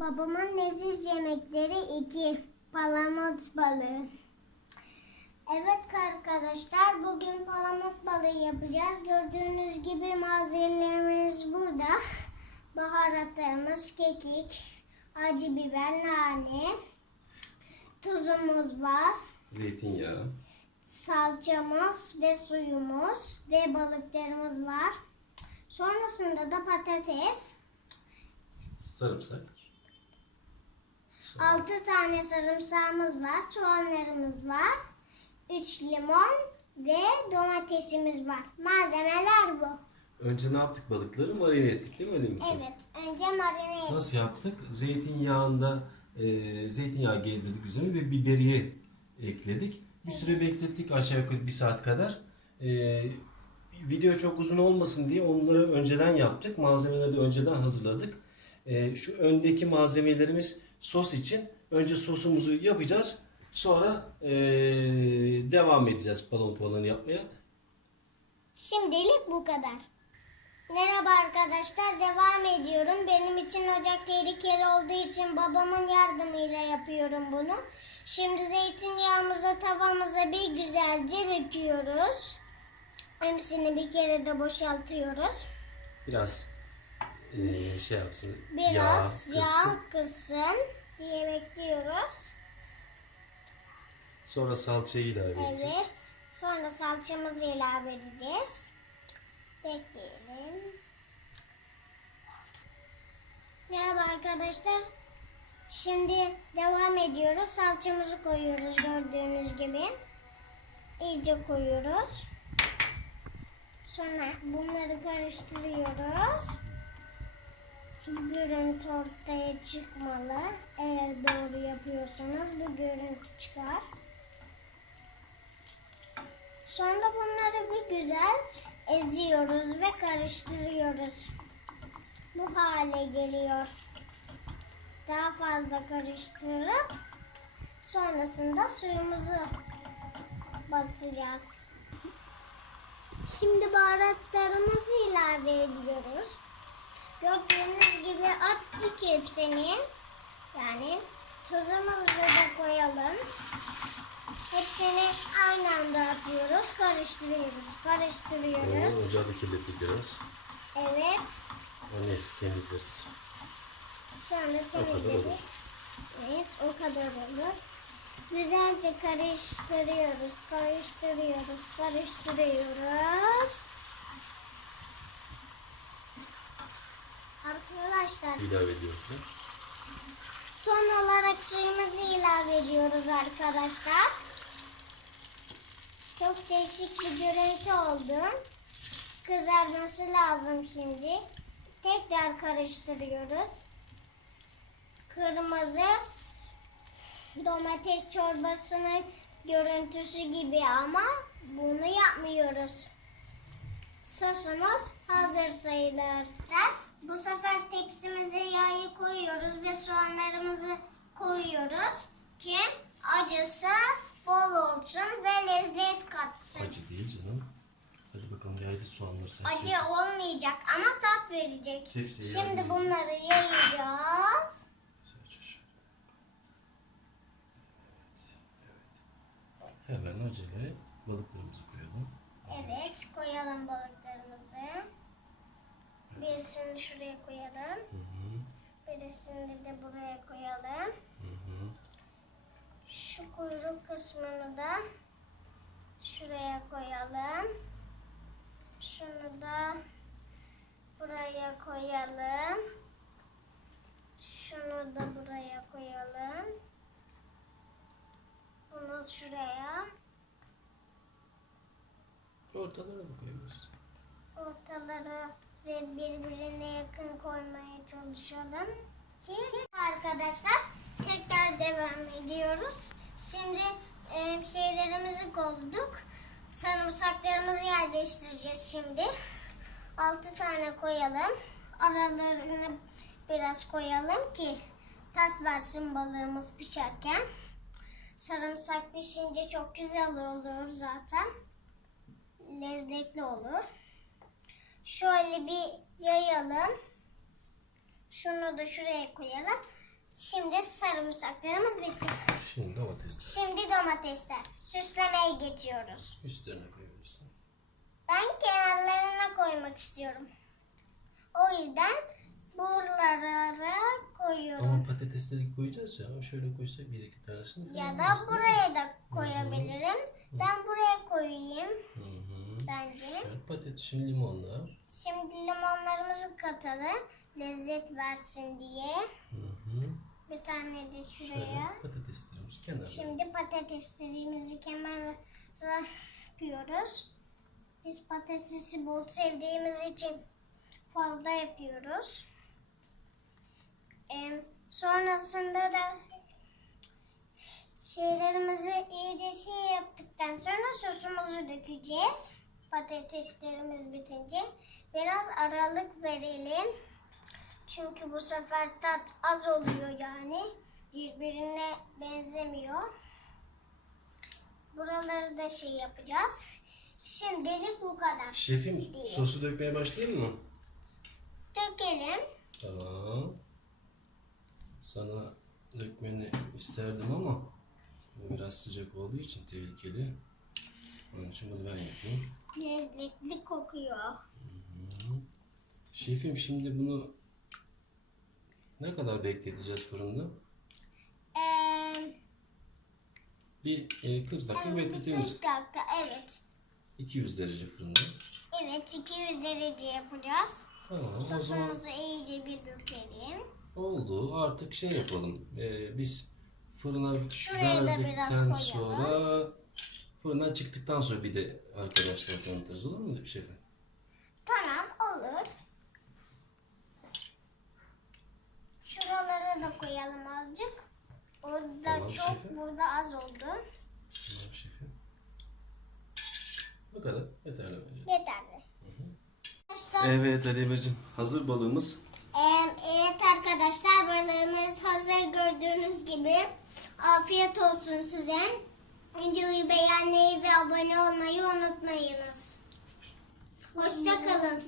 Babamın leziz yemekleri 2. Palamut balığı. Evet arkadaşlar bugün palamut balığı yapacağız. Gördüğünüz gibi malzemelerimiz burada. Baharatlarımız kekik, acı biber, nane, tuzumuz var, Zeytinyağı. salçamız ve suyumuz ve balıklarımız var. Sonrasında da patates, Sarımsak. 6 tane sarımsağımız var, soğanlarımız var, 3 limon ve domatesimiz var. Malzemeler bu. Önce ne yaptık balıkları? Marine ettik değil mi Önemli Evet, önce marine et- Nasıl yaptık? Zeytinyağında e, zeytinyağı gezdirdik üzerine ve biberiye ekledik. Bir süre beklettik aşağı yukarı bir saat kadar. E, video çok uzun olmasın diye onları önceden yaptık. Malzemeleri de önceden hazırladık. E, şu öndeki malzemelerimiz sos için. Önce sosumuzu yapacağız. Sonra e, devam edeceğiz balon balonu yapmaya. Şimdilik bu kadar. Merhaba arkadaşlar, devam ediyorum. Benim için ocak tehlikeli olduğu için babamın yardımıyla yapıyorum bunu. Şimdi zeytinyağımızı tavamıza bir güzelce döküyoruz. Hepsini bir kere de boşaltıyoruz. Biraz e, şey yapsın. Biraz yağ, kızsın. kızsın diye bekliyoruz. Sonra salçayı ilave edeceğiz. Evet. Sonra salçamızı ilave edeceğiz. Bekleyelim. Merhaba arkadaşlar. Şimdi devam ediyoruz. Salçamızı koyuyoruz gördüğünüz gibi. İyice koyuyoruz. Sonra bunları karıştırıyoruz. Görüntü ortaya çıkmalı. Eğer doğru yapıyorsanız bu görüntü çıkar. Sonra bunları bir güzel eziyoruz ve karıştırıyoruz. Bu hale geliyor. Daha fazla karıştırıp sonrasında suyumuzu basacağız. Şimdi baharatlarımızı ilave ediyoruz. Gördüğünüz gibi attık hepsini. Yani tuzumuzu da koyalım. Hepsini aynı anda atıyoruz, karıştırıyoruz, karıştırıyoruz. Oo, Ocağı da kirlettik biraz. Evet, O neyse temizleriz. kadar olur. temizleriz. Evet, o kadar olur. Güzelce karıştırıyoruz, karıştırıyoruz, karıştırıyoruz. Arkadaşlar, İlave ediyoruz da. son olarak suyumuzu ilave ediyoruz arkadaşlar. Çok değişik bir görüntü oldu. Kızarması lazım şimdi. Tekrar karıştırıyoruz. Kırmızı domates çorbasının görüntüsü gibi ama bunu yapmıyoruz. Sosumuz hazır sayılır. Bu sefer tepsimize yağı koyuyoruz ve soğanlarımızı koyuyoruz ki acısı bol olsun ve lezzet katsın. Acı değil canım. Hadi bakalım yaydı soğanları sen şey. Acı olmayacak ama tat verecek. Tepsiye Şimdi yağ bunları yayacağız. Sadece şöyle. Evet. Hemen acele balıklarımızı koyalım. Evet, koyalım balıklarımızı. Birisini şuraya koyalım. Hı hı. Birisini de buraya koyalım. Hı hı. Şu kuyruk kısmını da şuraya koyalım. Şunu da buraya koyalım. Şunu da buraya koyalım. Bunu şuraya. Ortalara mı koyuyoruz? ortaları ve birbirine yakın koymaya çalışalım ki arkadaşlar tekrar devam ediyoruz. Şimdi e, şeylerimizi koyduk. Sarımsaklarımızı yerleştireceğiz şimdi. 6 tane koyalım. Aralarını biraz koyalım ki tat versin balığımız pişerken. Sarımsak pişince çok güzel olur zaten. Lezzetli olur. Şöyle bir yayalım. Şunu da şuraya koyalım. Şimdi sarımsaklarımız bitti. Şimdi domatesler. Şimdi domatesler. Süslemeye geçiyoruz. Üstlerine koyabilirsin. Ben kenarlarına koymak istiyorum. O yüzden buralara koyuyorum. Ama patatesleri koyacağız ya. Şöyle koysak bir iki tanesini. Ya da buraya da koyabilirim. Ben buraya koyayım Hı hı. Bence. Şöyle patates, şimdi limonlar. Şimdi limonlarımızı katalım. Lezzet versin diye. Hı hı. Bir tane de Şöyle şuraya. patateslerimiz kenarda. Şimdi patateslerimizi kenara yapıyoruz. Biz patatesi bol sevdiğimiz için fazla yapıyoruz. Ee, sonrasında da şeylerimizi iyice şey yaptıktan sonra sosumuzu dökeceğiz. Patateslerimiz bitince biraz aralık verelim. Çünkü bu sefer tat az oluyor yani. Birbirine benzemiyor. Buraları da şey yapacağız. Şimdilik bu kadar. Şefim sosu dökmeye başlayayım mı? Dökelim. Tamam. Sana dökmeni isterdim ama biraz sıcak olduğu için tehlikeli. Onun için bunu ben yapayım. Lezzetli kokuyor. Şefim şimdi bunu ne kadar bekleteceğiz fırında? Ee, Bir e, 40 dakika bekletiriz. 40 dakika evet. 200 derece fırında. Evet 200 derece yapacağız. Tamam o zaman Sosumuzu iyice bir dökelim. oldu. Artık şey yapalım. Ee, biz fırına Şuraya da biraz verdikten koyalım. sonra fırına çıktıktan sonra bir de arkadaşlar tanıtırız olur mu şefim? Tamam olur. Şuralara da koyalım azıcık. Orada Tamam, çok, şefim. burada az oldu. Tamam şefim. Bu kadar. Yeterli bence. Yeterli. Arkadaşlar, Evet Emir'cim hazır balığımız. Ee, evet arkadaşlar balığımız hazır gördüğünüz gibi. Afiyet olsun size. Videoyu beğenmeyi ve abone olmayı unutmayınız. Hoşçakalın.